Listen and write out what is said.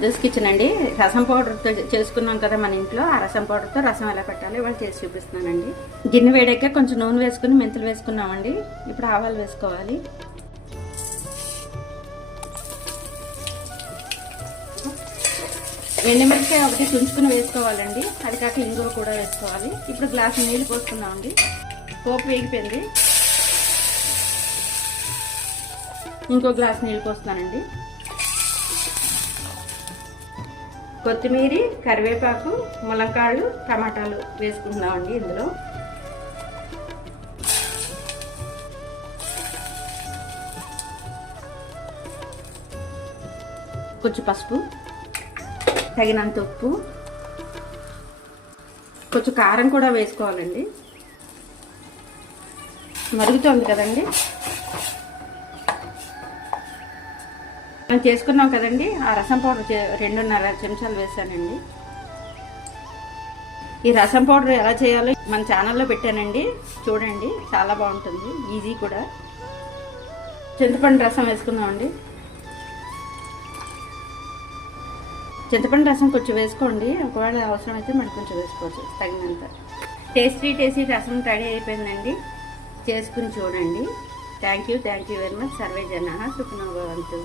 This kitchen అండి. రసం పౌడర్తో చేసుకున్నాం కదా మన ఇంట్లో. ఆ రసం పౌడర్తో రసం ఎలా పెట్టాలి ఇవాళ చేసి చూపిస్తున్నానండి. గిన్నె వేడెక్కే కొంచెం నూనె వేసుకుని మెంతులు వేసుకున్నామండి. ఇప్పుడు ఆవాలు వేసుకోవాలి. ఎండుమిరపకాయ ఒకటి తుంచుకుని వేసుకోవాలండి. అది కాక ఇంగువ కూడా వేసుకోవాలి. ఇప్పుడు గ్లాసు నీళ్ళు పోసుకున్నామండి. పోపు వేగిపోయింది. ఇంకో గ్లాస్ నీళ్ళు పోస్తున్నానండి. కొత్తిమీర, కరివేపాకు, ములక్కాళ్ళు, టమాటాలు వేసుకుంటున్నామండి. ఇందులో కొంచెం పసుపు, తగినంత ఉప్పు, కొంచెం కారం కూడా వేసుకోవాలండి. మరుగుతోంది కదండి. మనం చేసుకున్నాం కదండి. ఆ రసం పౌడర్ 2.5 చెంచాలు వేసానండి. ఈ రసం పౌడర్ ఎలా చేయాలో మన ఛానల్లో పెట్టానండి, చూడండి. చాలా బాగుంటుంది, ఈజీ కూడా. చింతపండు రసం వేసుకుందామండి. చింతపండు రసం కొంచెం వేసుకోండి. ఒకవేళ అవసరం అయితే మనం కొంచెం వేసుకోవచ్చు తగినంత. టేస్టీ రసం రెడీ అయిపోయిందండి. చేసుకుని చూడండి. Thank you very much. సర్వే జనాః సుఖినో భవంతు.